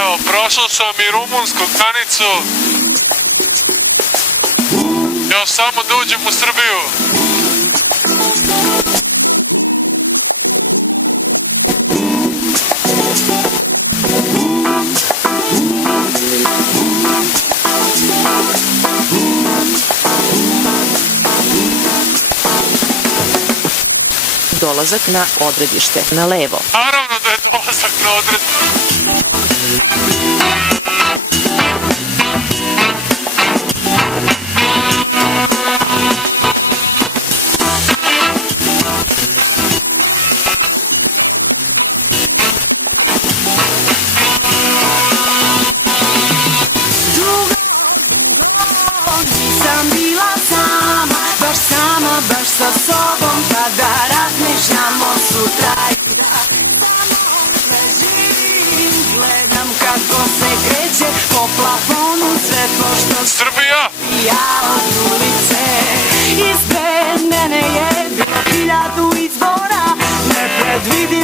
Evo, prošao sam i rumunsku granicu. Još samo da uđem u Srbiju. Dolazak na odredište, na levo. Naravno da je dolazak na odredište. Nisam bila sama, baš sa sobom, kada razmišljam o sutra i da samo sve živim. Gledam kako se kreće po plafonu svetlo što Srbija! ja od ulice. Ispred mene je bilo 1000 izbora, nepredvidiv